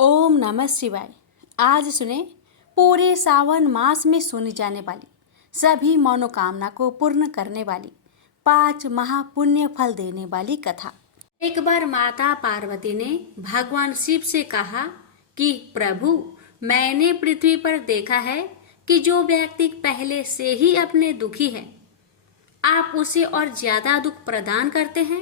ओम नमः शिवाय। आज सुने पूरे सावन मास में सुनी जाने वाली सभी मनोकामना को पूर्ण करने वाली 5 महापुण्य फल देने वाली कथा। एक बार माता पार्वती ने भगवान शिव से कहा कि प्रभु, मैंने पृथ्वी पर देखा है कि जो व्यक्ति पहले से ही अपने दुखी है, आप उसे और ज्यादा दुख प्रदान करते हैं,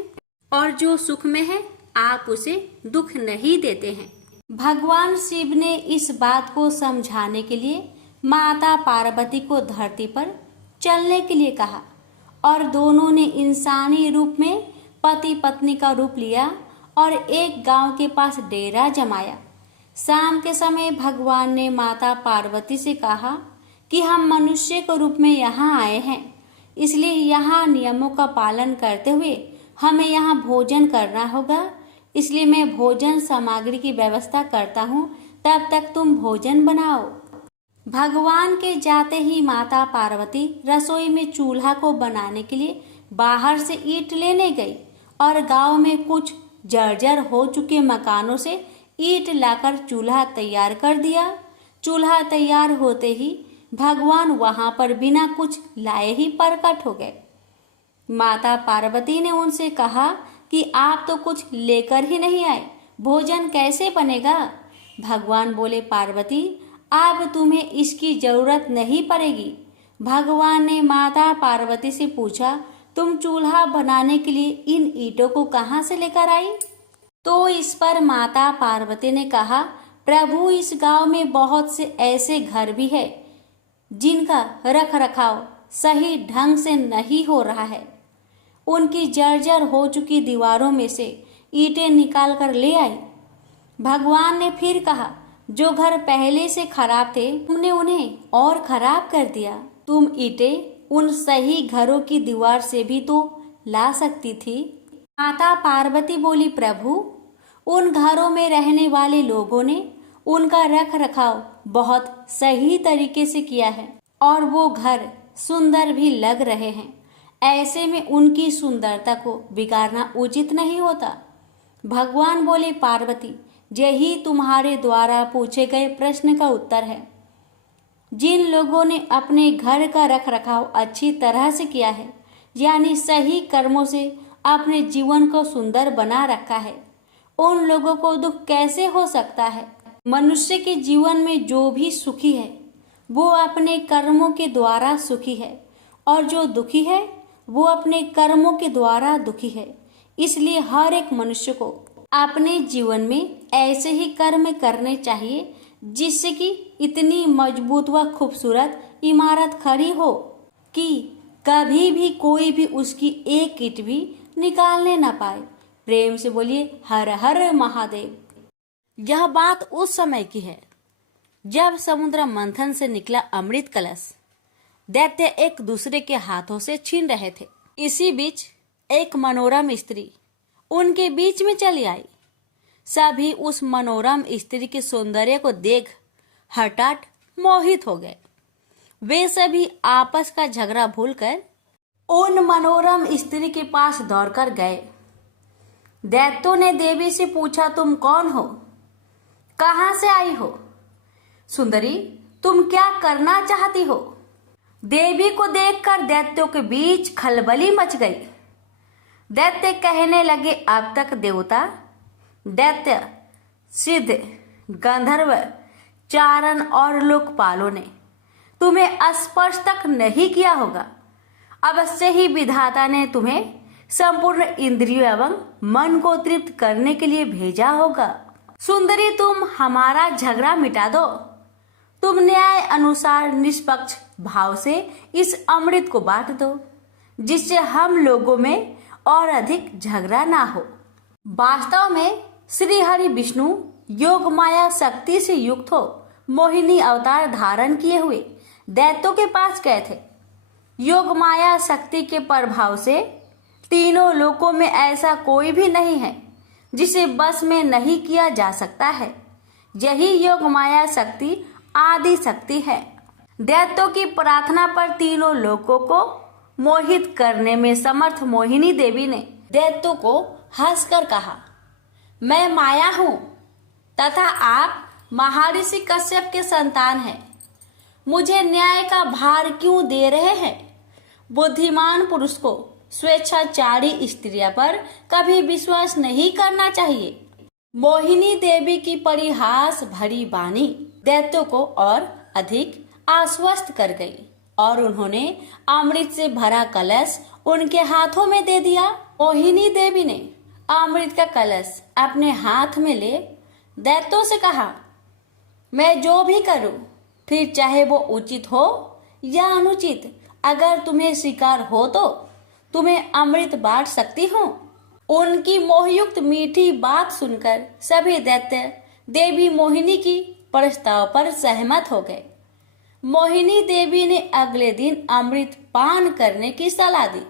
और जो सुख में है आप उसे दुख नहीं देते हैं। भगवान शिव ने इस बात को समझाने के लिए माता पार्वती को धरती पर चलने के लिए कहा और दोनों ने इंसानी रूप में पति पत्नी का रूप लिया और एक गांव के पास डेरा जमाया। शाम के समय भगवान ने माता पार्वती से कहा कि हम मनुष्य के रूप में यहाँ आए हैं, इसलिए यहाँ नियमों का पालन करते हुए हमें यहाँ भोजन करना होगा। इसलिए मैं भोजन सामग्री की व्यवस्था करता हूँ, तब तक तुम भोजन बनाओ। भगवान के जाते ही माता पार्वती रसोई में चूल्हा को बनाने के लिए बाहर से ईंट लेने गई और गांव में कुछ जर्जर हो चुके मकानों से ईंट लाकर चूल्हा तैयार कर दिया। चूल्हा तैयार होते ही भगवान वहां पर बिना कुछ लाए ही प्रकट हो गए। माता पार्वती ने उनसे कहा कि आप तो कुछ लेकर ही नहीं आए, भोजन कैसे बनेगा? भगवान बोले, पार्वती, अब तुम्हें इसकी जरूरत नहीं पड़ेगी। भगवान ने माता पार्वती से पूछा, तुम चूल्हा बनाने के लिए इन ईंटों को कहाँ से लेकर आई? तो इस पर माता पार्वती ने कहा, प्रभु, इस गांव में बहुत से ऐसे घर भी है जिनका रख रखाव सही ढंग से नहीं हो रहा है। उनकी जर्जर हो चुकी दीवारों में से ईंटें निकाल कर ले आई। भगवान ने फिर कहा, जो घर पहले से खराब थे तुमने उन्हें और खराब कर दिया। तुम ईंटें उन सही घरों की दीवार से भी तो ला सकती थी। माता पार्वती बोली, प्रभु, उन घरों में रहने वाले लोगों ने उनका रख रखाव बहुत सही तरीके से किया है और वो घर सुंदर भी लग रहे हैं। ऐसे में उनकी सुंदरता को बिगाड़ना उचित नहीं होता। भगवान बोले, पार्वती, यही तुम्हारे द्वारा पूछे गए प्रश्न का उत्तर है। जिन लोगों ने अपने घर का रख रखाव अच्छी तरह से किया है, यानी सही कर्मों से अपने जीवन को सुंदर बना रखा है, उन लोगों को दुख कैसे हो सकता है? मनुष्य के जीवन में जो भी सुखी है वो अपने कर्मों के द्वारा सुखी है, और जो दुखी है वो अपने कर्मों के द्वारा दुखी है। इसलिए हर एक मनुष्य को अपने जीवन में ऐसे ही कर्म करने चाहिए जिससे कि इतनी मजबूत व खूबसूरत इमारत खड़ी हो कि कभी भी कोई भी उसकी एक ईंट भी निकालने न पाए। प्रेम से बोलिए, हर हर महादेव। यह बात उस समय की है जब समुद्र मंथन से निकला अमृत कलश दैत्य एक दूसरे के हाथों से छीन रहे थे। इसी बीच एक मनोरम स्त्री उनके बीच में चली आई। सभी उस मनोरम स्त्री के सौंदर्य को देख हठात मोहित हो गए। वे सभी आपस का झगड़ा भूलकर उन मनोरम स्त्री के पास दौड़कर गए। दैत्यों ने देवी से पूछा, तुम कौन हो? कहाँ से आई हो? सुंदरी, तुम क्या करना चाहती हो? देवी को देखकर दैत्यों के बीच खलबली मच गई। दैत्य कहने लगे, अब तक देवता, दैत्य, सिद्ध, गंधर्व, चारण और लोकपालों ने तुम्हें स्पर्श तक नहीं किया होगा। अवश्य ही विधाता ने तुम्हें संपूर्ण इंद्रियों एवं मन को तृप्त करने के लिए भेजा होगा। सुंदरी, तुम हमारा झगड़ा मिटा दो। तुम न्याय अनुसार निष्पक्ष भाव से इस अमृत को बांट दो, जिससे हम लोगों में और अधिक झगड़ा ना हो। वास्तव में श्री हरि विष्णु योग माया शक्ति से युक्त हो मोहिनी अवतार धारण किए हुए दैत्यों के पास गए थे। योग माया शक्ति के प्रभाव से तीनों लोकों में ऐसा कोई भी नहीं है जिसे बस में नहीं किया जा सकता है। यही योग माया शक्ति आदि शक्ति है। दैत्यों की प्रार्थना पर तीनों लोकों को मोहित करने में समर्थ मोहिनी देवी ने दैत्यों को हंसकर कहा, मैं माया हूँ, तथा आप महर्षि कश्यप के संतान हैं। मुझे न्याय का भार क्यों दे रहे हैं? बुद्धिमान पुरुष को स्वेच्छाचारी स्त्रियों पर कभी विश्वास नहीं करना चाहिए। मोहिनी देवी की परिहास भरी वाणी दैत्यों को और अधिक आश्वस्त कर गई और उन्होंने अमृत से भरा कलश उनके हाथों में दे दिया। मोहिनी देवी ने अमृत का कलश अपने हाथ में ले दैत्यों से कहा, मैं जो भी करूं, फिर चाहे वो उचित हो या अनुचित, अगर तुम्हें स्वीकार हो तो तुम्हें अमृत बांट सकती हूँ। उनकी मोहयुक्त मीठी बात सुनकर सभी दैत्य देवी मोहिनी की प्रस्ताव पर सहमत हो गए। मोहिनी देवी ने अगले दिन अमृत पान करने की सलाह दी।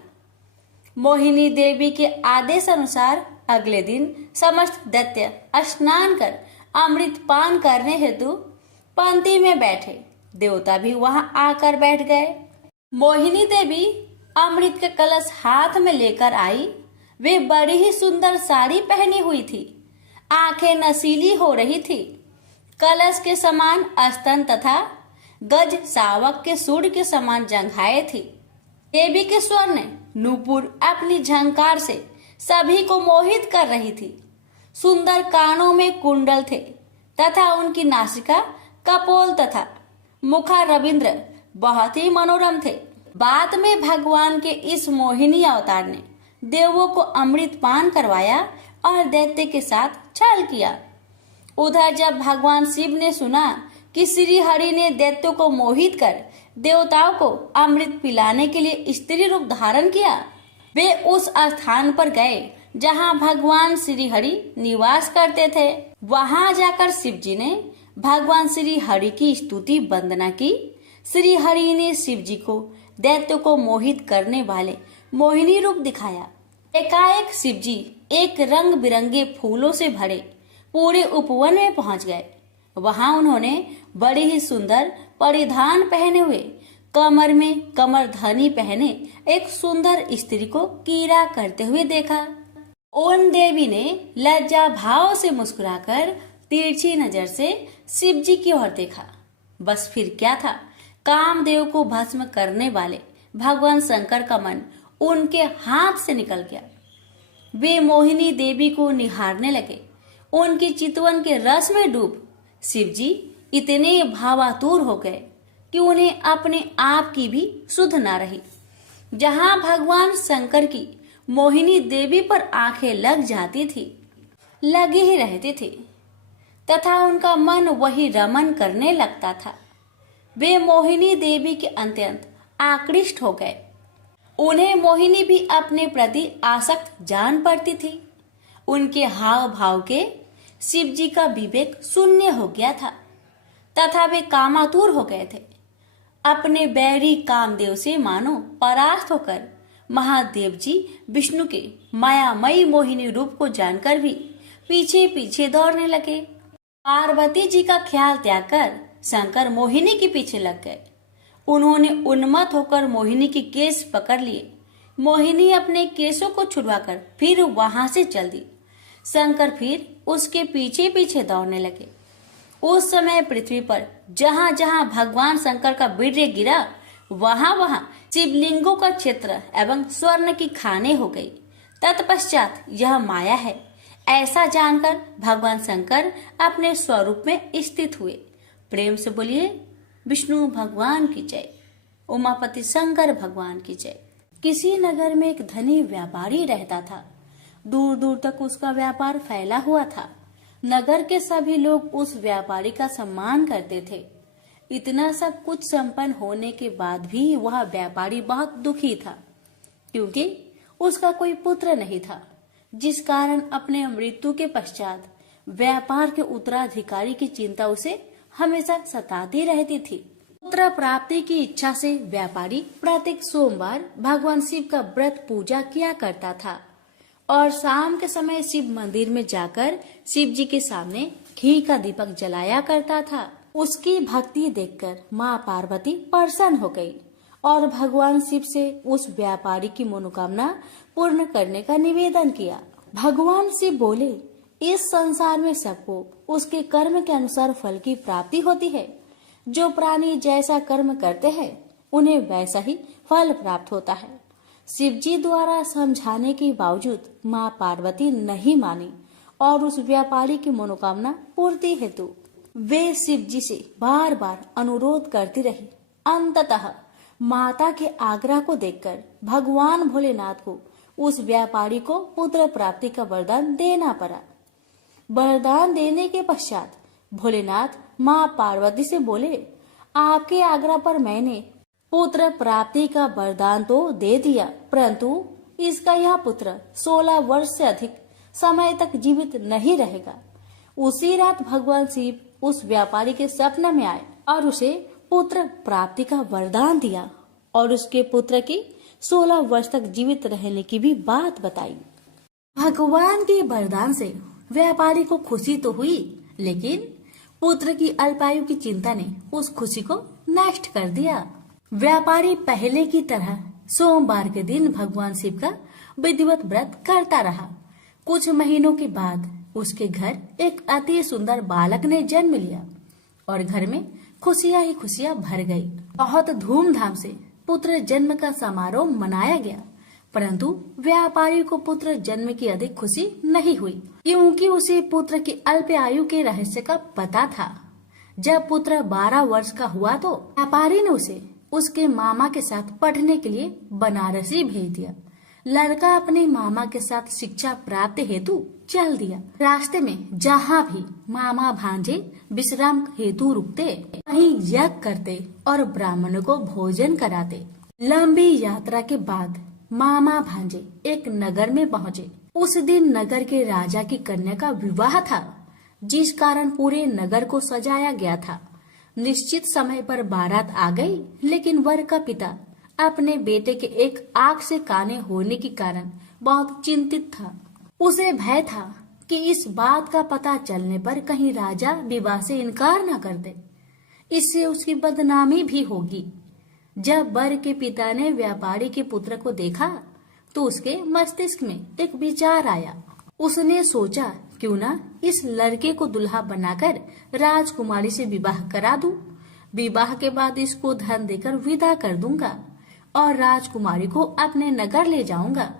मोहिनी देवी के आदेश अनुसार अगले दिन समस्त दैत्य स्नान कर अमृत पान करने हेतु पंक्ति में बैठे। देवता भी वहां आकर बैठ गए। मोहिनी देवी अमृत का कलश हाथ में लेकर आई। वे बड़ी ही सुंदर साड़ी पहनी हुई थी। आंखें नशीली हो रही थी। कलश के समान स्तन तथा गज सावक के सूंड के समान जंघाएं थी। देवी के स्वर्ण नूपुर अपनी झंकार से सभी को मोहित कर रही थी। सुंदर कानों में कुंडल थे तथा उनकी नासिका कपोल तथा मुखा रविंद्र बहुत ही मनोरम थे। बाद में भगवान के इस मोहिनी अवतार ने देवों को अमृत पान करवाया और दैत्य के साथ छल किया। उधर जब भगवान शिव ने सुना कि श्री हरि ने दैत्यों को मोहित कर देवताओं को अमृत पिलाने के लिए स्त्री रूप धारण किया, वे उस स्थान पर गए जहां भगवान श्री हरि निवास करते थे। वहां जाकर शिव जी ने भगवान श्री हरि की स्तुति वंदना की। श्री हरि ने शिव जी को दैत्यों को मोहित करने वाले मोहिनी रूप दिखाया। एकाएक शिव जी एक रंग बिरंगे फूलों से भरे पूरे उपवन में पहुंच गए। वहां उन्होंने बड़ी ही सुंदर परिधान पहने हुए, कमर में कमरधनी पहने एक सुंदर स्त्री को कीड़ा करते हुए देखा। उन देवी ने लज्जा भाव से मुस्कुराकर तिरछी नजर से शिव जी की ओर देखा। बस फिर क्या था, कामदेव को भस्म करने वाले भगवान शंकर का मन उनके हाथ से निकल गया। वे मोहिनी देवी को निहारने लगे। उनकी चितवन के रस में डूब शिव जी इतने भावातुर हो गए कि उन्हें अपने आप की भी सुध न रही। जहां भगवान शंकर की मोहिनी देवी पर आंखें लग जाती थी, लगी ही रहती थी तथा उनका मन वही रमन करने लगता था। वे मोहिनी देवी के अत्यंत आकृष्ट हो गए। उन्हें मोहिनी भी अपने प्रति आसक्त जान पड़ती थी। उनके हाव भाव के शिव जी का विवेक शून्य हो गया था तथा वे कामातुर हो गए थे। अपने बैरी कामदेव से मानो परास्त होकर महादेव जी विष्णु के मायामयी मोहिनी रूप को जानकर भी पीछे पीछे दौड़ने लगे। पार्वती जी का ख्याल त्याग कर शंकर मोहिनी के पीछे लग गए। उन्होंने उन्मत्त होकर मोहिनी के केस पकड़ लिए। मोहिनी अपने केसों को छुड़वाकर फिर वहां से चल दी। शंकर फिर उसके पीछे पीछे दौड़ने लगे। उस समय पृथ्वी पर जहां जहां भगवान शंकर का वीर्य गिरा, वहां वहां शिवलिंगों का क्षेत्र एवं स्वर्ण की खाने हो गई। तत्पश्चात यह माया है ऐसा जानकर भगवान शंकर अपने स्वरूप में स्थित हुए। प्रेम से बोलिए विष्णु भगवान की जय, उमापति शंकर भगवान की जय। किसी नगर में एक धनी व्यापारी रहता था। दूर दूर तक उसका व्यापार फैला हुआ था। नगर के सभी लोग उस व्यापारी का सम्मान करते थे। इतना सब कुछ संपन्न होने के बाद भी वह व्यापारी बहुत दुखी था, क्योंकि उसका कोई पुत्र नहीं था, जिस कारण अपने मृत्यु के पश्चात व्यापार के उत्तराधिकारी की चिंता उसे हमेशा सताती रहती थी। पुत्र प्राप्ति की इच्छा से व्यापारी प्रत्येक सोमवार भगवान शिव का व्रत पूजा किया करता था और शाम के समय शिव मंदिर में जाकर शिव जी के सामने घी का दीपक जलाया करता था। उसकी भक्ति देखकर माँ पार्वती प्रसन्न हो गई और भगवान शिव से उस व्यापारी की मनोकामना पूर्ण करने का निवेदन किया। भगवान शिव बोले, इस संसार में सबको उसके कर्म के अनुसार फल की प्राप्ति होती है। जो प्राणी जैसा कर्म करते हैं उन्हें वैसा ही फल प्राप्त होता है। शिव जी द्वारा समझाने के बावजूद माँ पार्वती नहीं मानी और उस व्यापारी की मनोकामना पूर्ति हेतु वे शिव जी से बार बार अनुरोध करती रही। अंततः माता के आग्रह को देखकर भगवान भोलेनाथ को उस व्यापारी को पुत्र प्राप्ति का वरदान देना पड़ा। वरदान देने के पश्चात भोलेनाथ माँ पार्वती से बोले, आपके आग्रह पर मैंने पुत्र प्राप्ति का वरदान तो दे दिया, परंतु इसका यह पुत्र 16 वर्ष से अधिक समय तक जीवित नहीं रहेगा। उसी रात भगवान शिव उस व्यापारी के सपने में आए और उसे पुत्र प्राप्ति का वरदान दिया और उसके पुत्र की 16 वर्ष तक जीवित रहने की भी बात बताई। भगवान के वरदान से व्यापारी को खुशी तो हुई, लेकिन पुत्र की अल्पायु की चिंता ने उस खुशी को नष्ट कर दिया। व्यापारी पहले की तरह सोमवार के दिन भगवान शिव का विधिवत व्रत करता रहा। कुछ महीनों के बाद उसके घर एक अति सुंदर बालक ने जन्म लिया और घर में खुशियां ही खुशियां भर गई। बहुत धूमधाम से पुत्र जन्म का समारोह मनाया गया, परंतु व्यापारी को पुत्र जन्म की अधिक खुशी नहीं हुई, क्योंकि उसे पुत्र की अल्प आयु के रहस्य का पता था। जब पुत्र 12 वर्ष का हुआ तो व्यापारी ने उसे उसके मामा के साथ पढ़ने के लिए बनारसी भेज दिया। लड़का अपने मामा के साथ शिक्षा प्राप्त हेतु चल दिया। रास्ते में जहाँ भी मामा भांजे विश्राम हेतु रुकते, वहीं यज्ञ करते और ब्राह्मणों को भोजन कराते। लंबी यात्रा के बाद मामा भांजे एक नगर में पहुँचे। उस दिन नगर के राजा की कन्या का विवाह था, जिस कारण पूरे नगर को सजाया गया था। निश्चित समय पर बारात आ गई, लेकिन वर का पिता अपने बेटे के एक आंख से काने होने के कारण बहुत चिंतित था। उसे भय था कि इस बात का पता चलने पर कहीं राजा विवाह से इनकार न कर दे, इससे उसकी बदनामी भी होगी। जब वर के पिता ने व्यापारी के पुत्र को देखा तो उसके मस्तिष्क में एक विचार आया। उसने सोचा, क्यों ना इस लड़के को दुल्हा बनाकर राजकुमारी से विवाह करा दूं। विवाह के बाद इसको धन देकर विदा कर दूंगा और राजकुमारी को अपने नगर ले जाऊंगा।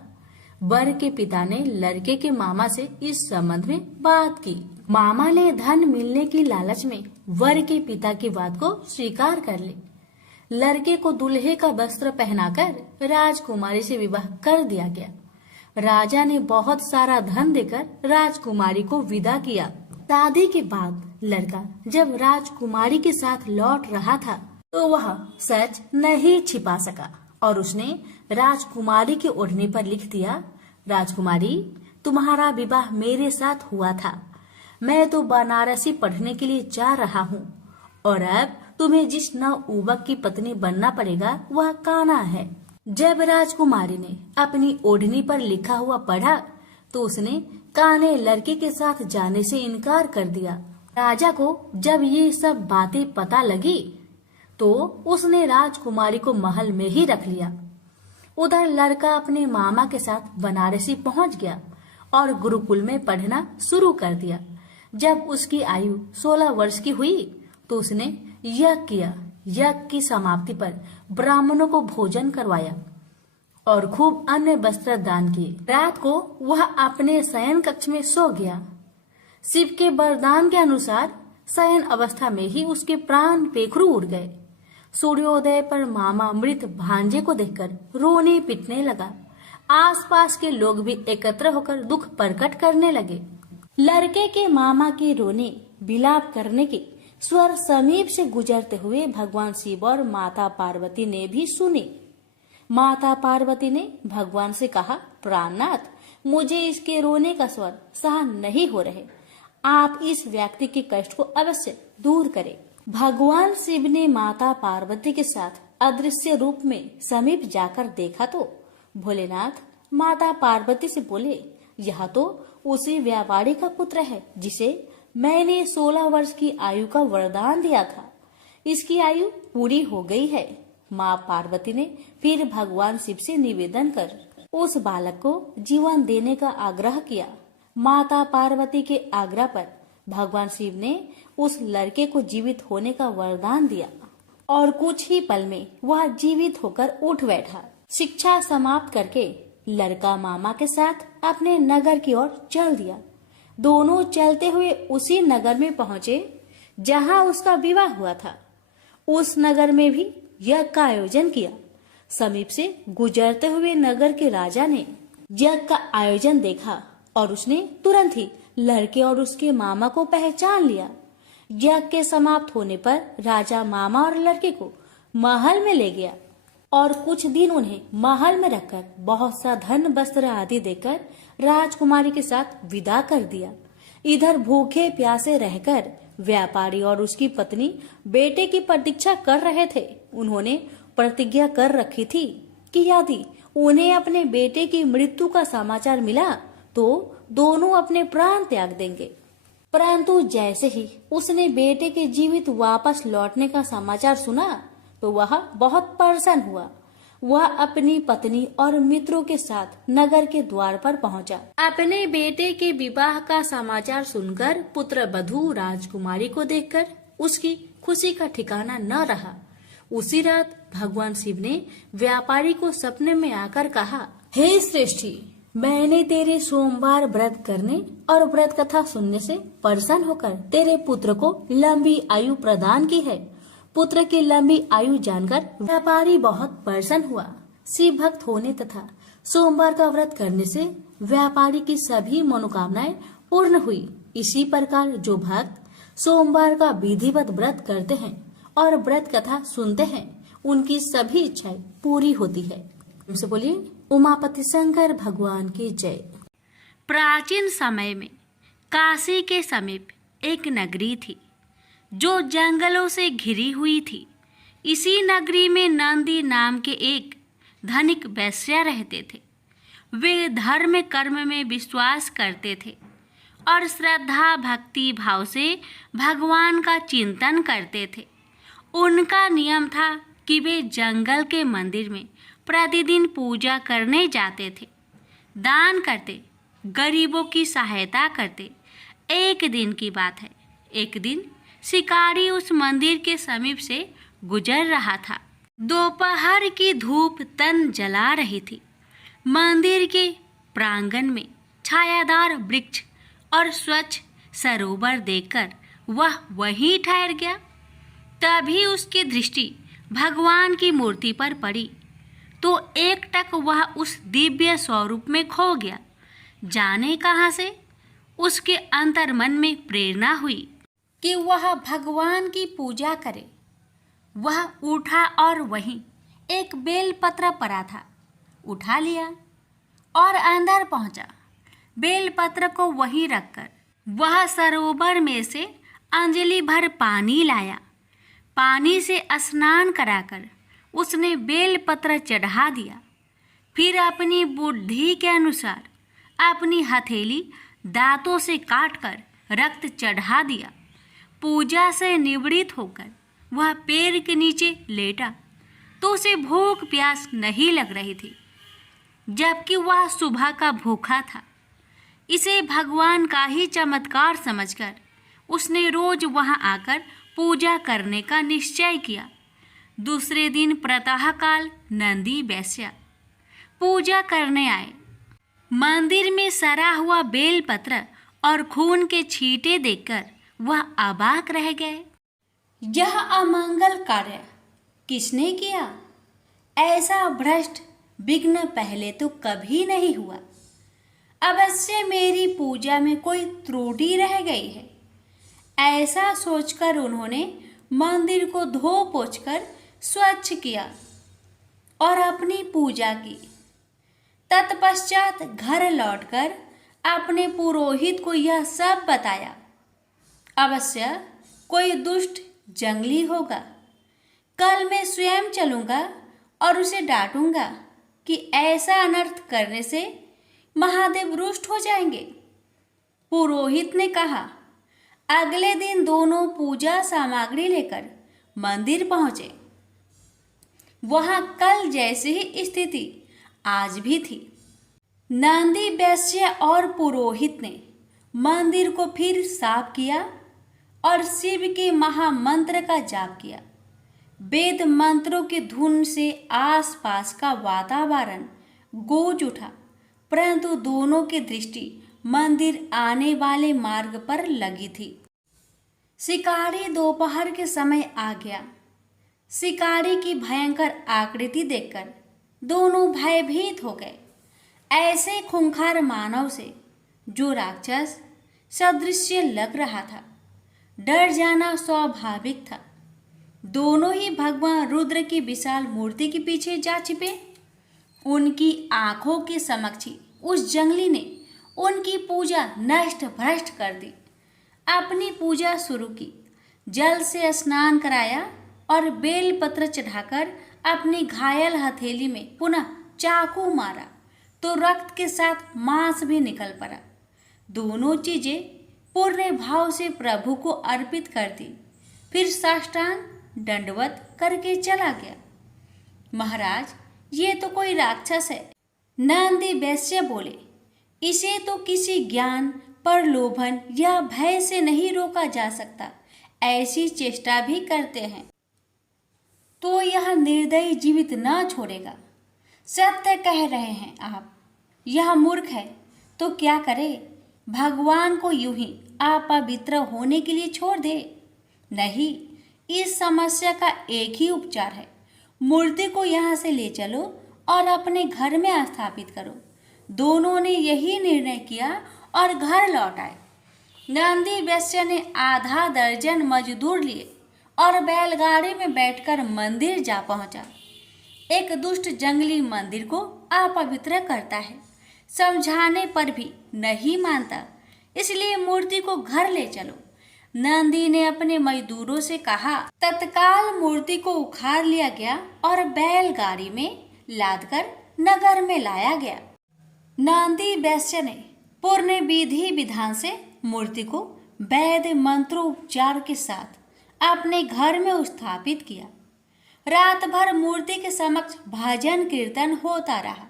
वर के पिता ने लड़के के मामा से इस संबंध में बात की। मामा ने धन मिलने की लालच में वर के पिता की बात को स्वीकार कर ली। लड़के को दूल्हे का वस्त्र पहनाकर राजकुमारी से विवाह कर दिया गया। राजा ने बहुत सारा धन देकर राजकुमारी को विदा किया। शादी के बाद लड़का जब राजकुमारी के साथ लौट रहा था तो वह सच नहीं छिपा सका और उसने राजकुमारी के ओढ़ने पर लिख दिया, राजकुमारी, तुम्हारा विवाह मेरे साथ हुआ था। मैं तो बनारसी पढ़ने के लिए जा रहा हूँ और अब तुम्हें जिस नवयुवक की पत्नी बनना पड़ेगा वह कान्हा है। जब राजकुमारी ने अपनी ओढ़नी पर लिखा हुआ पढ़ा तो उसने कान्हे लड़के के साथ जाने से इनकार कर दिया। राजा को जब ये सब बातें पता लगी तो उसने राजकुमारी को महल में ही रख लिया। उधर लड़का अपने मामा के साथ बनारसी पहुंच गया और गुरुकुल में पढ़ना शुरू कर दिया। जब उसकी आयु 16 वर्ष की हुई तो उसने यज्ञ किया। यज्ञ की समाप्ति पर ब्राह्मणों को भोजन करवाया और खूब अन्य वस्त्र दान किए। रात को वह अपने शयन कक्ष में सो गया। शिव के वरदान के अनुसार शयन अवस्था में ही उसके प्राण पेखरू उड़ गए। सूर्योदय पर मामा मृत भांजे को देखकर रोने पिटने लगा। आसपास के लोग भी एकत्र होकर दुख प्रकट करने लगे। लड़के के मामा के रोने विलाप करने के स्वर समीप से गुजरते हुए भगवान शिव और माता पार्वती ने भी सुने। माता पार्वती ने भगवान से कहा, प्राणनाथ, मुझे इसके रोने का स्वर सहन नहीं हो रहे, आप इस व्यक्ति के कष्ट को अवश्य दूर करें। भगवान शिव ने माता पार्वती के साथ अदृश्य रूप में समीप जाकर देखा तो भोलेनाथ माता पार्वती से बोले, यह तो उसी व्यापारी का पुत्र है जिसे मैंने 16 वर्ष की आयु का वरदान दिया था। इसकी आयु पूरी हो गई है। माँ पार्वती ने फिर भगवान शिव से निवेदन कर उस बालक को जीवन देने का आग्रह किया। माता पार्वती के आग्रह पर भगवान शिव ने उस लड़के को जीवित होने का वरदान दिया और कुछ ही पल में वह जीवित होकर उठ बैठा। शिक्षा समाप्त करके लड़का मामा के साथ अपने नगर की ओर चल दिया। दोनों चलते हुए उसी नगर में पहुंचे जहां उसका विवाह हुआ था। उस नगर में भी यज्ञ का आयोजन किया। समीप से गुजरते हुए नगर के राजा ने यज्ञ का आयोजन देखा और उसने तुरंत ही लड़के और उसके मामा को पहचान लिया। यज्ञ के समाप्त होने पर राजा मामा और लड़के को महल में ले गया और कुछ दिन उन्हें महल में रखकर बहुत सा धन वस्त्र आदि देकर राजकुमारी के साथ विदा कर दिया। इधर भूखे प्यासे रहकर व्यापारी और उसकी पत्नी बेटे की प्रतीक्षा कर रहे थे। उन्होंने प्रतिज्ञा कर रखी थी कि यदि उन्हें अपने बेटे की मृत्यु का समाचार मिला तो दोनों अपने प्राण त्याग देंगे। परंतु जैसे ही उसने बेटे के जीवित वापस लौटने का समाचार सुना तो वह बहुत परेशान हुआ। वह अपनी पत्नी और मित्रों के साथ नगर के द्वार पर पहुंचा। अपने बेटे के विवाह का समाचार सुनकर पुत्र वधू राजकुमारी को देखकर उसकी खुशी का ठिकाना न रहा। उसी रात भगवान शिव ने व्यापारी को सपने में आकर कहा, हे श्रेष्ठी, मैंने तेरे सोमवार व्रत करने और व्रत कथा सुनने से परेशान होकर तेरे पुत्र को लंबी आयु प्रदान की है। पुत्र की लंबी आयु जानकर व्यापारी बहुत प्रसन्न हुआ। शिव भक्त होने तथा सोमवार का व्रत करने से व्यापारी की सभी मनोकामनाएं पूर्ण हुई। इसी प्रकार जो भक्त सोमवार का विधिवत व्रत करते हैं और व्रत कथा सुनते हैं उनकी सभी इच्छाएं पूरी होती है। हमसे बोलिए उमापति शंकर भगवान की जय। प्राचीन समय में काशी के समीप एक नगरी थी जो जंगलों से घिरी हुई थी। इसी नगरी में नंदी नाम के एक धनिक वैश्य रहते थे। वे धर्म कर्म में विश्वास करते थे और श्रद्धा भक्ति भाव से भगवान का चिंतन करते थे। उनका नियम था कि वे जंगल के मंदिर में प्रतिदिन पूजा करने जाते थे, दान करते, गरीबों की सहायता करते। एक दिन की बात है, एक दिन शिकारी उस मंदिर के समीप से गुजर रहा था। दोपहर की धूप तन जला रही थी। मंदिर के प्रांगण में छायादार वृक्ष और स्वच्छ सरोवर देखकर वह वहीं ठहर गया। तभी उसकी दृष्टि भगवान की मूर्ति पर पड़ी तो एकटक वह उस दिव्य स्वरूप में खो गया। जाने कहाँ से उसके अंतर्मन में प्रेरणा हुई कि वह भगवान की पूजा करे। वह उठा और वहीं एक बेलपत्र पड़ा था, उठा लिया और अंदर पहुंचा। बेलपत्र को वहीं रखकर वह सरोवर में से अंजलि भर पानी लाया। पानी से स्नान कराकर उसने बेलपत्र चढ़ा दिया। फिर अपनी बुद्धि के अनुसार अपनी हथेली दांतों से काटकर रक्त चढ़ा दिया। पूजा से निवृत्त होकर वह पेड़ के नीचे लेटा तो उसे भूख प्यास नहीं लग रही थी, जबकि वह सुबह का भूखा था। इसे भगवान का ही चमत्कार समझकर उसने रोज वहां आकर पूजा करने का निश्चय किया। दूसरे दिन प्रातःकाल नंदी वैश्य पूजा करने आए। मंदिर में सड़ा हुआ बेलपत्र और खून के छींटे देखकर वह अबाक रह गए। यह अमंगल कार्य किसने किया? ऐसा भ्रष्ट विघ्न पहले तो कभी नहीं हुआ। अवश्य मेरी पूजा में कोई त्रुटि रह गई है। ऐसा सोचकर उन्होंने मंदिर को धो पोंछकर स्वच्छ किया और अपनी पूजा की। तत्पश्चात घर लौटकर अपने पुरोहित को यह सब बताया। अवश्य कोई दुष्ट जंगली होगा। कल मैं स्वयं चलूँगा और उसे डांटूंगा कि ऐसा अनर्थ करने से महादेव रुष्ट हो जाएंगे। पुरोहित ने कहा। अगले दिन दोनों पूजा सामग्री लेकर मंदिर पहुँचे। वहाँ कल जैसी ही स्थिति आज भी थी। नंदी वैश्य और पुरोहित ने मंदिर को फिर साफ किया और शिव के महामंत्र का जाप किया। वेद मंत्रों की धुन से आसपास का वातावरण गूंज उठा, परंतु दोनों की दृष्टि मंदिर आने वाले मार्ग पर लगी थी। शिकारी दोपहर के समय आ गया। शिकारी की भयंकर आकृति देखकर दोनों भयभीत हो गए। ऐसे खूंखार मानव से जो राक्षस सदृश लग रहा था, डर जाना स्वाभाविक था। दोनों ही भगवान रुद्र की विशाल मूर्ति के पीछे जा छिपे। उनकी आंखों के समक्ष ही उस जंगली ने उनकी पूजा नष्ट भ्रष्ट कर दी। अपनी पूजा शुरू की, जल से स्नान कराया और बेलपत्र चढ़ाकर अपनी घायल हथेली में पुनः चाकू मारा तो रक्त के साथ मांस भी निकल पड़ा। दोनों चीजें पूर्ण भाव से प्रभु को अर्पित कर दी, फिर साष्टांग दंडवत करके चला गया। महाराज, ये तो कोई राक्षस है। नंदी वैश्य बोले, इसे तो किसी ज्ञान, प्रलोभन या भय से नहीं रोका जा सकता। ऐसी चेष्टा भी करते हैं तो यह निर्दयी जीवित न छोड़ेगा। सत्य कह रहे हैं आप। यह मूर्ख है तो क्या करे? भगवान को यूं ही अपवित्र होने के लिए छोड़ दे? नहीं, इस समस्या का एक ही उपचार है। मूर्ति को यहाँ से ले चलो और अपने घर में स्थापित करो। दोनों ने यही निर्णय किया और घर लौट आए। नंदी वैश्य ने आधा दर्जन मजदूर लिए और बैलगाड़ी में बैठकर मंदिर जा पहुंचा। एक दुष्ट जंगली मंदिर को अपवित्र करता है, समझाने पर भी नहीं मानता, इसलिए मूर्ति को घर ले चलो। नंदी ने अपने मजदूरों से कहा। तत्काल मूर्ति को उखाड़ लिया गया और बैलगाड़ी में लादकर नगर में लाया गया। नंदी वैश्य ने पूर्ण विधि विधान से मूर्ति को वैद्य मंत्रोपचार के साथ अपने घर में स्थापित किया। रात भर मूर्ति के समक्ष भजन कीर्तन होता रहा।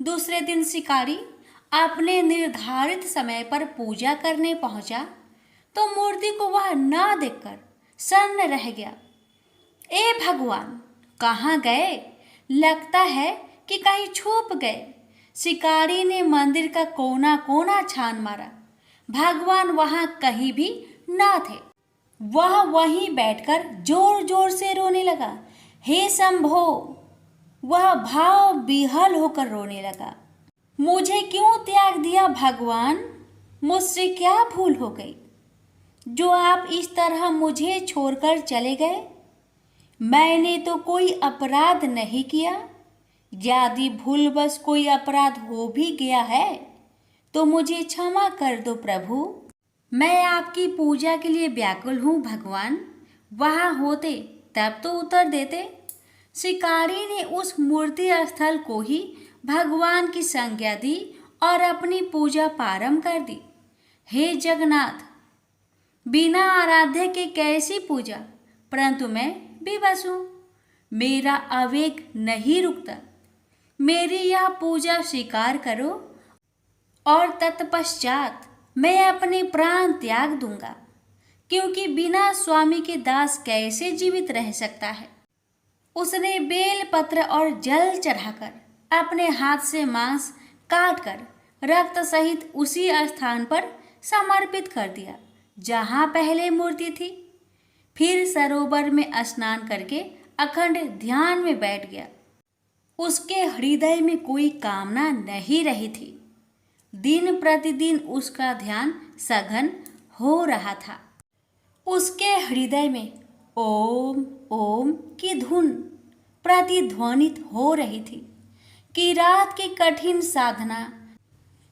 दूसरे दिन शिकारी अपने निर्धारित समय पर पूजा करने पहुंचा तो मूर्ति को वह न देखकर सन्न रह गया। ए भगवान, कहाँ गए? लगता है कि कहीं छुप गए। शिकारी ने मंदिर का कोना कोना छान मारा, भगवान वहां कहीं भी न थे। वह वहीं बैठकर जोर जोर से रोने लगा। हे शंभो! वह भाव विह्वल होकर रोने लगा। मुझे क्यों त्याग दिया भगवान? मुझसे क्या भूल हो गई जो आप इस तरह मुझे छोड़कर चले गए? मैंने तो कोई अपराध नहीं किया। यदि भूलवश कोई अपराध हो भी गया है तो मुझे क्षमा कर दो प्रभु। मैं आपकी पूजा के लिए व्याकुल हूँ भगवान। वहाँ होते तब तो उत्तर देते। शिकारी ने उस मूर्ति स्थल को ही भगवान की संज्ञा दी और अपनी पूजा प्रारंभ कर दी। हे जगन्नाथ, बिना आराध्य के कैसी पूजा? परंतु मैं विवश हूँ, मेरा आवेग नहीं रुकता। मेरी यह पूजा स्वीकार करो और तत्पश्चात मैं अपने प्राण त्याग दूंगा, क्योंकि बिना स्वामी के दास कैसे जीवित रह सकता है। उसने बेल पत्र और जल चढ़ाकर अपने हाथ से मांस काटकर रक्त सहित उसी स्थान पर समर्पित कर दिया जहाँ पहले मूर्ति थी। फिर सरोवर में स्नान करके अखंड ध्यान में बैठ गया। उसके हृदय में कोई कामना नहीं रही थी। दिन प्रतिदिन उसका ध्यान सघन हो रहा था। उसके हृदय में ओम ओम की धुन प्रतिध्वनित हो रही थी कि रात की कठिन साधना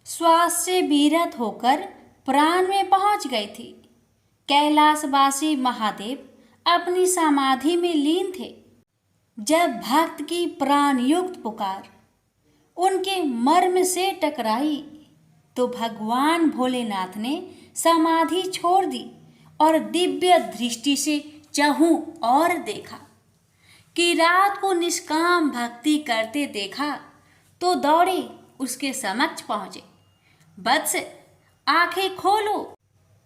श्वास से विरत होकर प्राण में पहुंच गई थी। कैलाशवासी महादेव अपनी समाधि में लीन थे। जब भक्त की प्राणयुक्त पुकार उनके मर्म से टकराई तो भगवान भोलेनाथ ने समाधि छोड़ दी और दिव्य दृष्टि से चहु और देखा कि रात को निष्काम भक्ति करते देखा तो दौड़े उसके समक्ष पहुँचे। वत्स, आंखें खोलो,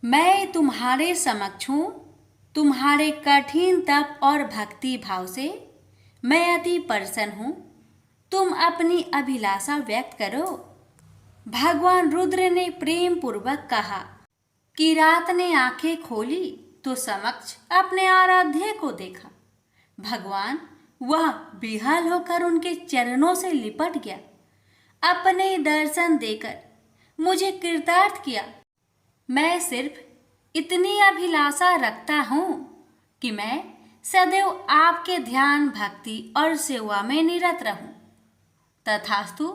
मैं तुम्हारे समक्ष हूँ। तुम्हारे कठिन तप और भक्ति भाव से मैं अति प्रसन्न हूँ। तुम अपनी अभिलाषा व्यक्त करो। भगवान रुद्र ने प्रेम पूर्वक कहा। किरात ने आंखें खोली तो समक्ष अपने आराध्य को देखा। भगवान वह विह्वल होकर उनके चरणों से लिपट गया। अपने दर्शन देकर मुझे कृतार्थ किया। मैं सिर्फ इतनी अभिलाषा रखता हूँ कि मैं सदैव आपके ध्यान, भक्ति और सेवा में निरत रहूं। तथास्तु,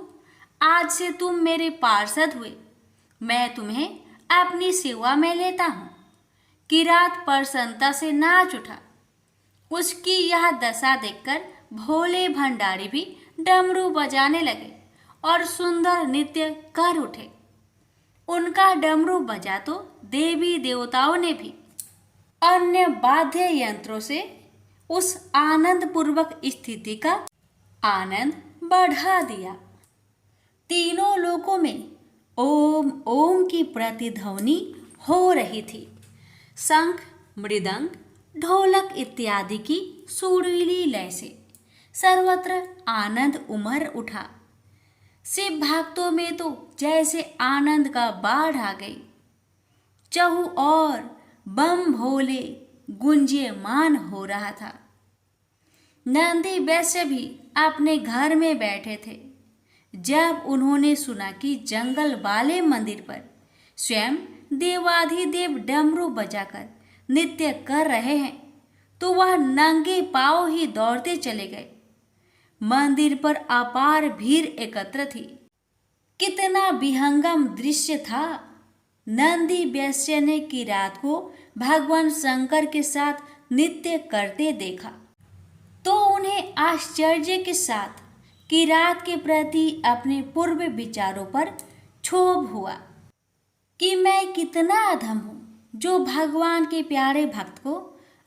आज से तुम मेरे पार्षद हुए। मैं तुम्हें अपनी सेवा में लेता हूँ। किरात प्रसन्नता से नाच उठा। उसकी यह दशा देखकर भोले भंडारी भी डमरू बजाने लगे और सुंदर नृत्य कर उठे। उनका डमरू बजा तो देवी देवताओं ने भी अन्य वाद्य यंत्रों से उस आनंद पूर्वक स्थिति का आनंद बढ़ा दिया। तीनों लोकों में ओम ओम की प्रतिध्वनि हो रही थी। शंख, मृदंग, ढोलक इत्यादि की सुरीली लय से सर्वत्र आनंद उमड़ उठा। शिव भक्तों में तो जैसे आनंद का बाढ़ आ गई। चहु और बम भोले गुंजयमान हो रहा था। नंदी वैश्य भी अपने घर में बैठे थे। जब उन्होंने सुना कि जंगल वाले मंदिर पर स्वयं देवाधिदेव डमरू बजाकर नृत्य कर रहे हैं, तो वह नंगे पांव ही दौड़ते चले गए। मंदिर पर अपार भीड़ एकत्र थी। कितना विहंगम दृश्य था। नंदी वैश्य ने किरात को भगवान शंकर के साथ नृत्य करते देखा तो उन्हें आश्चर्य के साथ किरात के प्रति अपने पूर्व विचारों पर क्षोभ हुआ कि मैं कितना अधम हूँ जो भगवान के प्यारे भक्त को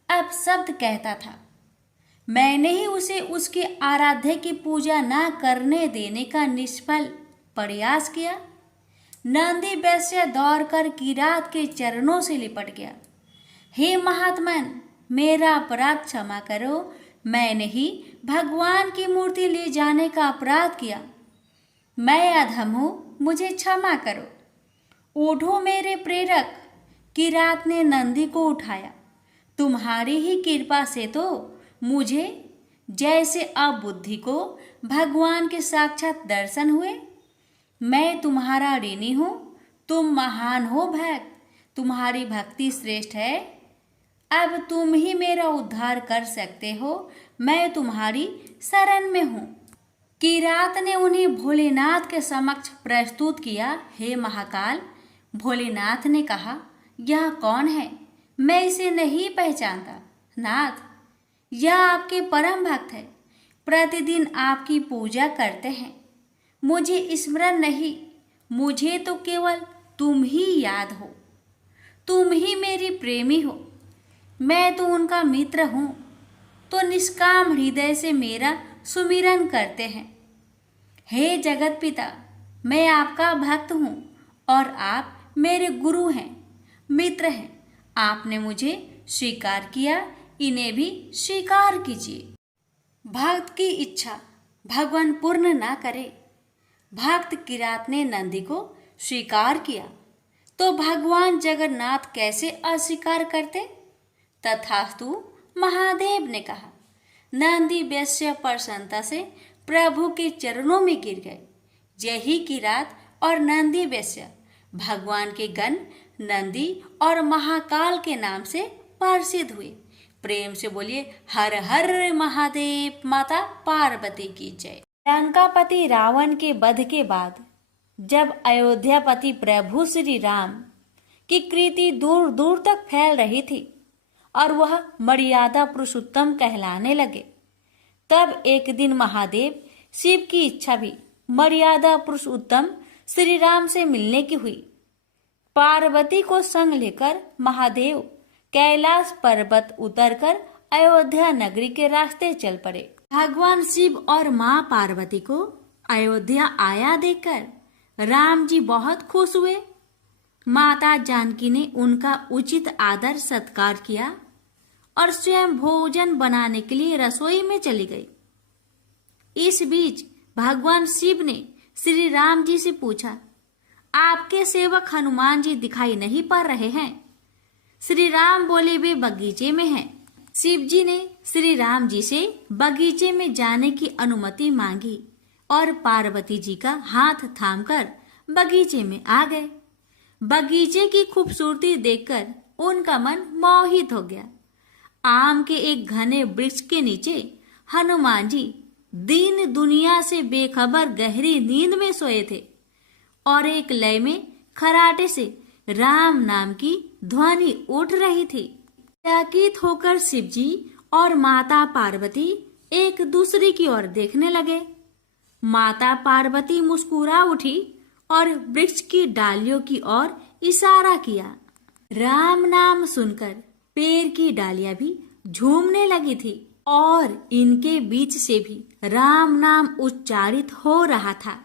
अपशब्द कहता था। मैंने ही उसे उसके आराध्य की पूजा न करने देने का निष्फल प्रयास किया। नंदी वैश्य दौड़कर किरात के चरणों से लिपट गया। हे महात्मन, मेरा अपराध क्षमा करो। मैंने ही भगवान की मूर्ति ले जाने का अपराध किया। मैं अधम हूँ, मुझे क्षमा करो। उठो मेरे प्रेरक। किरात ने नंदी को उठाया। तुम्हारी ही कृपा से तो मुझे जैसे अबुद्धि को भगवान के साक्षात दर्शन हुए। मैं तुम्हारा ऋणी हूँ। तुम महान हो भक्त। तुम्हारी भक्ति श्रेष्ठ है। अब तुम ही मेरा उद्धार कर सकते हो। मैं तुम्हारी शरण में हूँ। किरात ने उन्हें भोलेनाथ के समक्ष प्रस्तुत किया। हे महाकाल, भोलेनाथ ने कहा, यह कौन है? मैं इसे नहीं पहचानता। नाथ, यह आपके परम भक्त है। प्रतिदिन आपकी पूजा करते हैं। मुझे स्मरण नहीं। मुझे तो केवल तुम ही याद हो। तुम ही मेरी प्रेमी हो। मैं तो उनका मित्र हूँ, तो निष्काम हृदय से मेरा सुमिरन करते हैं। हे जगत पिता, मैं आपका भक्त हूँ और आप मेरे गुरु हैं, मित्र हैं। आपने मुझे स्वीकार किया, इन्हें भी स्वीकार कीजिए। भक्त की इच्छा भगवान पूर्ण ना करे। भक्त किरात ने नंदी को स्वीकार किया तो भगवान जगन्नाथ कैसे अस्वीकार करते? तथास्तु, महादेव ने कहा। नंदी वैश्य प्रसन्नता से प्रभु के चरणों में गिर गए। यही किरात और नंदी वैश्य भगवान के गण नंदी और महाकाल के नाम से प्रसिद्ध हुए। प्रेम से बोलिए हर हर महादेव। माता पार्वती की जय। लंकापति रावण के वध के बाद जब अयोध्यापति प्रभु श्री राम की कीर्ति दूर दूर तक फैल रही थी और वह मर्यादा पुरुषोत्तम कहलाने लगे, तब एक दिन महादेव शिव की इच्छा भी मर्यादा पुरुषोत्तम श्री राम से मिलने की हुई। पार्वती को संग लेकर महादेव कैलाश पर्वत उतरकर अयोध्या नगरी के रास्ते चल पड़े। भगवान शिव और मां पार्वती को अयोध्या आया देखकर राम जी बहुत खुश हुए। माता जानकी ने उनका उचित आदर सत्कार किया और स्वयं भोजन बनाने के लिए रसोई में चली गई। इस बीच भगवान शिव ने श्री राम जी से पूछा, आपके सेवक हनुमान जी दिखाई नहीं पड़ रहे हैं? श्री राम बोले, वे बगीचे में हैं। शिव जी ने श्री राम जी से बगीचे में जाने की अनुमति मांगी और पार्वती जी का हाथ थामकर बगीचे में आ गए। बगीचे की खूबसूरती देखकर उनका मन मोहित हो गया। आम के एक घने वृक्ष के नीचे हनुमान जी दीन दुनिया से बेखबर गहरी नींद में सोए थे और एक लय में खराटे से राम नाम की ध्वनि उठ रही थी। चकित होकर शिव जी और माता पार्वती एक दूसरे की ओर देखने लगे। माता पार्वती मुस्कुरा उठी और वृक्ष की डालियों की ओर इशारा किया। राम नाम सुनकर पेड़ की डालियां भी झूमने लगी थी और इनके बीच से भी राम नाम उच्चारित हो रहा था।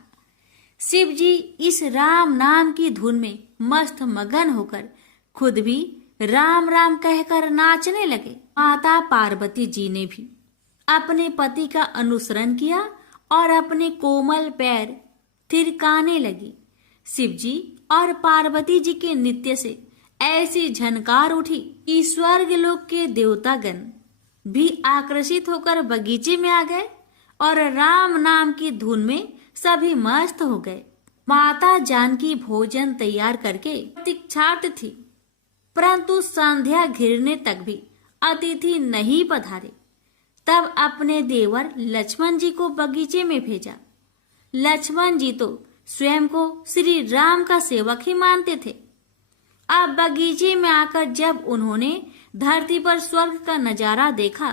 शिव जी इस राम नाम की धुन में मस्त मगन होकर खुद भी राम राम कहकर नाचने लगे। माता पार्वती जी ने भी अपने पति का अनुसरण किया और अपने कोमल पैर थिरकाने लगी। शिव जी और पार्वती जी के नृत्य से ऐसी झनकार उठी कि स्वर्ग लोक के देवतागण भी आकर्षित होकर बगीचे में आ गए और राम नाम की धुन में सभी मस्त हो गए। माता जानकी भोजन तैयार करके प्रतीक्षार्थ थी, परंतु संध्या घिरने तक भी अतिथि नहीं पधारे। तब अपने देवर लक्ष्मण जी को बगीचे में भेजा। लक्ष्मण जी तो स्वयं को श्री राम का सेवक ही मानते थे। अब बगीचे में आकर जब उन्होंने धरती पर स्वर्ग का नजारा देखा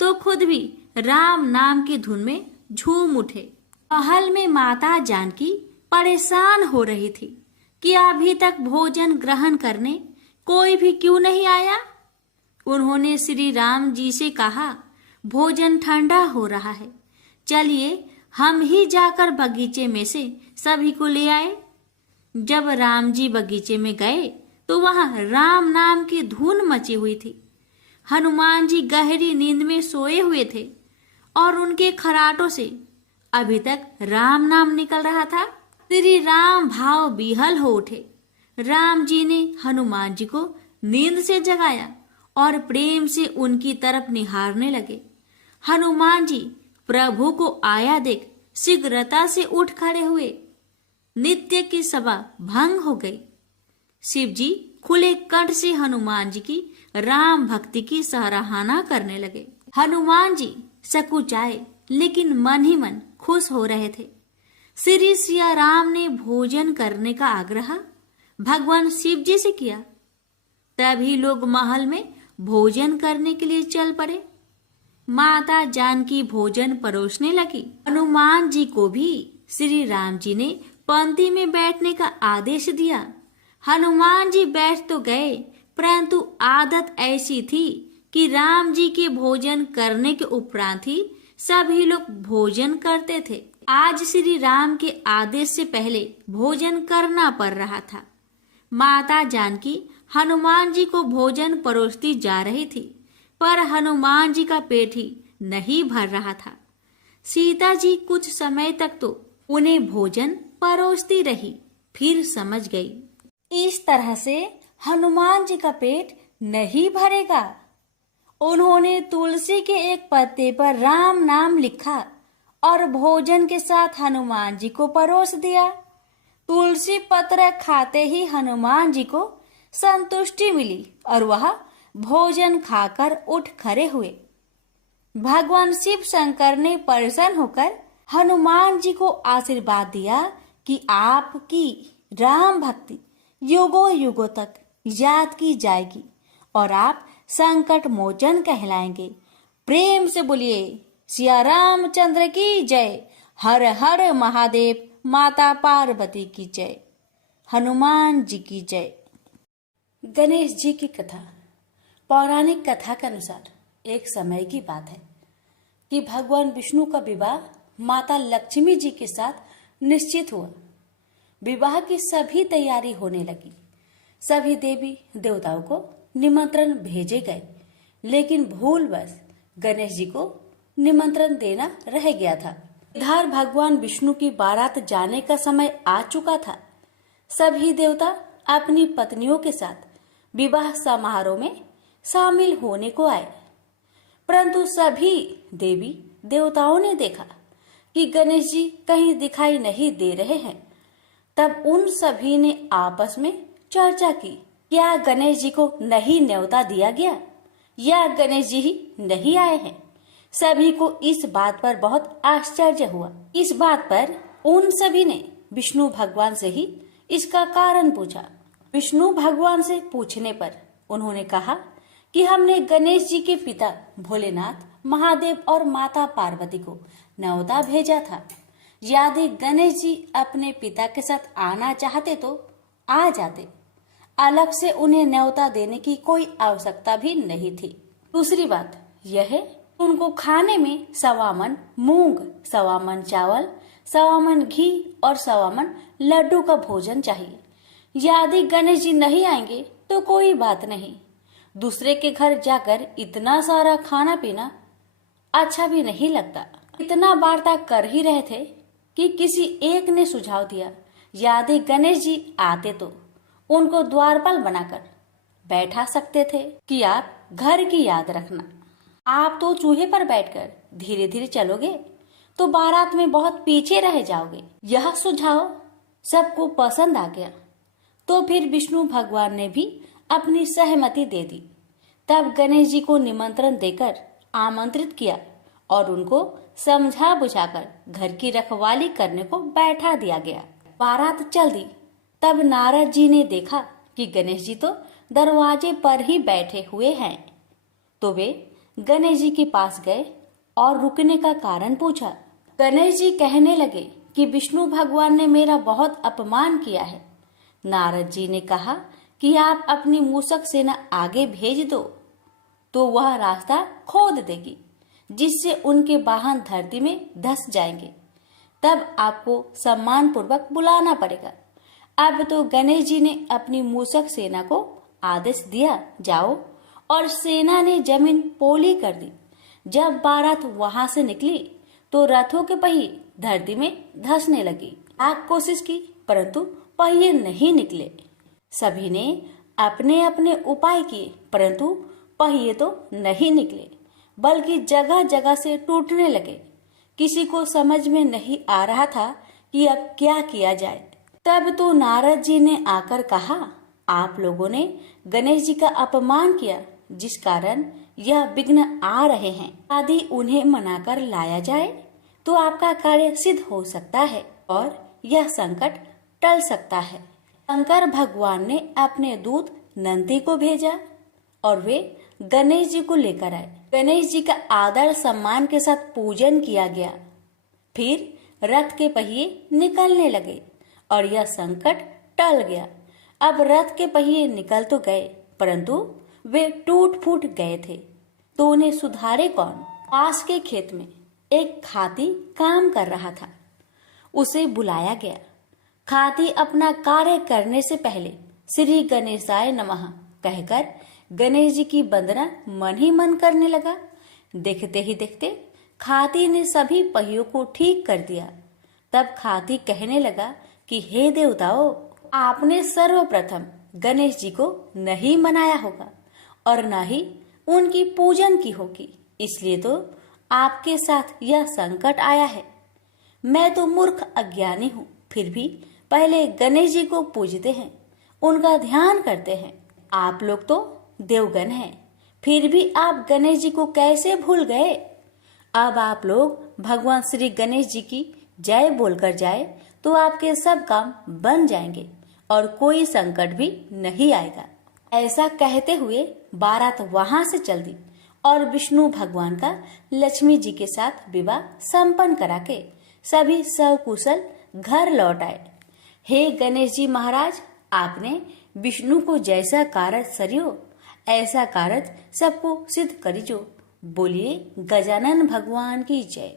तो खुद भी राम नाम की धुन में झूम उठे। महल में माता जानकी परेशान हो रही थी कि अभी तक भोजन ग्रहण करने कोई भी क्यों नहीं आया। उन्होंने श्री राम जी से कहा, भोजन ठंडा हो रहा है, चलिए हम ही जाकर बगीचे में से सभी को ले आए। जब राम जी बगीचे में गए तो वहां राम नाम की धुन मची हुई थी। हनुमान जी गहरी नींद में सोए हुए थे और उनके खराटों से अभी तक राम नाम निकल रहा था। श्री राम भाव विहल हो उठे। राम जी ने हनुमान जी को नींद से जगाया और प्रेम से उनकी तरफ निहारने लगे। हनुमान जी प्रभु को आया देख शीघ्रता से उठ खड़े हुए। नित्य की सभा भंग हो गई। शिव जी खुले कंठ से हनुमान जी की राम भक्ति की सराहना करने लगे। हनुमान जी सकुचाए लेकिन मन ही मन खुश हो रहे थे। श्री सिया राम ने भोजन करने का आग्रह भगवान शिव जी से किया। तभी लोग महल में भोजन करने के लिए चल पड़े। माता जानकी भोजन परोसने लगी। हनुमान जी को भी श्री राम जी ने पंक्ति में बैठने का आदेश दिया। हनुमान जी बैठ तो गए, परंतु आदत ऐसी थी कि राम जी के भोजन करने के उपरांत ही सभी लोग भोजन करते थे। आज श्री राम के आदेश से पहले भोजन करना पड़ रहा था। माता जानकी हनुमान जी को भोजन परोसती जा रही थी, पर हनुमान जी का पेट ही नहीं भर रहा था। सीता जी कुछ समय तक तो उन्हें भोजन परोसती रही, फिर समझ गई इस तरह से हनुमान जी का पेट नहीं भरेगा। उन्होंने तुलसी के एक पत्ते पर राम नाम लिखा और भोजन के साथ हनुमान जी को परोस दिया। तुलसी पत्र खाते ही हनुमान जी को संतुष्टि मिली और वह भोजन खाकर उठ खड़े हुए। भगवान शिव शंकर ने प्रसन्न होकर हनुमान जी को आशीर्वाद दिया कि आपकी राम भक्ति युगों युगों तक याद की जाएगी और आप संकट मोचन कहलाएंगे। प्रेम से बोलिए सिया रामचंद्र की जय। हर हर महादेव। माता पार्वती की जय। हनुमान जी की जय। गणेश जी की कथा। पौराणिक कथा के अनुसार एक समय की बात है कि भगवान विष्णु का विवाह माता लक्ष्मी जी के साथ निश्चित हुआ। विवाह की सभी तैयारी होने लगी। सभी देवी देवताओं को निमंत्रण भेजे गए, लेकिन भूलवश गणेश जी को निमंत्रण देना रह गया था। इधर भगवान विष्णु की बारात जाने का समय आ चुका था। सभी देवता अपनी पत्नियों के साथ विवाह समारोह में शामिल होने को आए, परंतु सभी देवी देवताओं ने देखा कि गणेश जी कहीं दिखाई नहीं दे रहे हैं। तब उन सभी ने आपस में चर्चा की, क्या गणेश जी को नहीं न्योता दिया गया या गणेश जी ही नहीं आए हैं। सभी को इस बात पर बहुत आश्चर्य हुआ। इस बात पर उन सभी ने विष्णु भगवान से ही इसका कारण पूछा। विष्णु भगवान से पूछने पर उन्होंने कहा कि हमने गणेश जी के पिता भोलेनाथ, महादेव और माता पार्वती को न्योता भेजा था। यदि गणेश जी अपने पिता के साथ आना चाहते तो आ जाते, अलग से उन्हें न्योता देने की कोई आवश्यकता भी नहीं थी। दूसरी बात यह है, उनको खाने में 1.25 मन मूंग, 1.25 मन चावल, 1.25 मन घी और 1.25 मन लड्डू का भोजन चाहिए। यदि गणेश जी नहीं आएंगे तो कोई बात नहीं, दूसरे के घर जाकर इतना सारा खाना पीना अच्छा भी नहीं लगता। इतना वार्ता कर ही रहे थे कि किसी एक ने सुझाव दिया, यदि गणेश जी आते तो उनको द्वारपाल बनाकर बैठा सकते थे कि आप घर की याद रखना, आप तो चूहे पर बैठकर धीरे धीरे चलोगे तो बारात में बहुत पीछे रह जाओगे। यह सुझाव सबको पसंद आ गया, तो फिर विष्णु भगवान ने भी अपनी सहमति दे दी। तब गणेश जी को निमंत्रण देकर आमंत्रित किया और उनको समझा बुझाकर घर की रखवाली करने को बैठा दिया गया। बारात चल दी। तब नारद जी ने देखा कि गणेश जी तो दरवाजे पर ही बैठे हुए हैं, तो वे गणेश जी के पास गए और रुकने का कारण पूछा। गणेश जी कहने लगे कि विष्णु भगवान ने मेरा बहुत अपमान किया है। नारद जी ने कहा कि आप अपनी मूषक सेना आगे भेज दो तो वह रास्ता खोद देगी, जिससे उनके वाहन धरती में धंस जाएंगे। तब आपको सम्मान पूर्वक बुलाना पड़ेगा। अब तो गणेश जी ने अपनी मूषक सेना को आदेश दिया, जाओ, और सेना ने जमीन पोली कर दी। जब बारात वहां से निकली तो रथों के पहिए धरती में धंसने लगी। लाख कोशिश की परंतु पहिए नहीं निकले। सभी ने अपने अपने उपाय किए परंतु पहिए तो नहीं निकले, बल्कि जगह जगह से टूटने लगे। किसी को समझ में नहीं आ रहा था कि अब क्या किया जाए। तब तो नारद जी ने आकर कहा, आप लोगों ने गणेश जी का अपमान किया, जिस कारण यह विघ्न आ रहे हैं। यदि उन्हें मनाकर लाया जाए तो आपका कार्य सिद्ध हो सकता है और यह संकट टल सकता है। शंकर भगवान ने अपने दूत नंदी को भेजा और वे गणेश जी को लेकर आए। गणेश जी का आदर सम्मान के साथ पूजन किया गया। फिर रथ के पहिए निकलने लगे और यह संकट टल गया। अब रथ के पहिए निकल तो गए परंतु वे टूट फूट गए थे, तो उन्हें सुधारे कौन। पास के खेत में एक खाती काम कर रहा था। उसे बुलाया गया। खाती अपना कार्य करने से पहले श्री गणेशाय नमः कहकर गणेश जी की वंदना मन ही मन करने लगा। देखते ही देखते खाती ने सभी पहियों को ठीक कर दिया। तब खाती कहने लगा कि हे देवताओं, आपने सर्वप्रथम गणेश जी को नहीं मनाया होगा और न ही उनकी पूजन की होगी, इसलिए तो आपके साथ यह संकट आया है। मैं तो मूर्ख अज्ञानी हूँ, फिर भी पहले गणेश जी को पूजते हैं, उनका ध्यान करते हैं। आप लोग तो देवगण हैं, फिर भी आप गणेश जी को कैसे भूल गए। अब आप लोग भगवान श्री गणेश जी की जय बोलकर जाए तो आपके सब काम बन जाएंगे और कोई संकट भी नहीं आएगा। ऐसा कहते हुए बारात वहां से चल दी और विष्णु भगवान का लक्ष्मी जी के साथ विवाह संपन्न करा के सभी सकुशल घर लौट आए। हे गणेश जी महाराज, आपने विष्णु को जैसा कारज सरियो ऐसा कारज सबको सिद्ध करिजो। बोलिए गजानन भगवान की जय।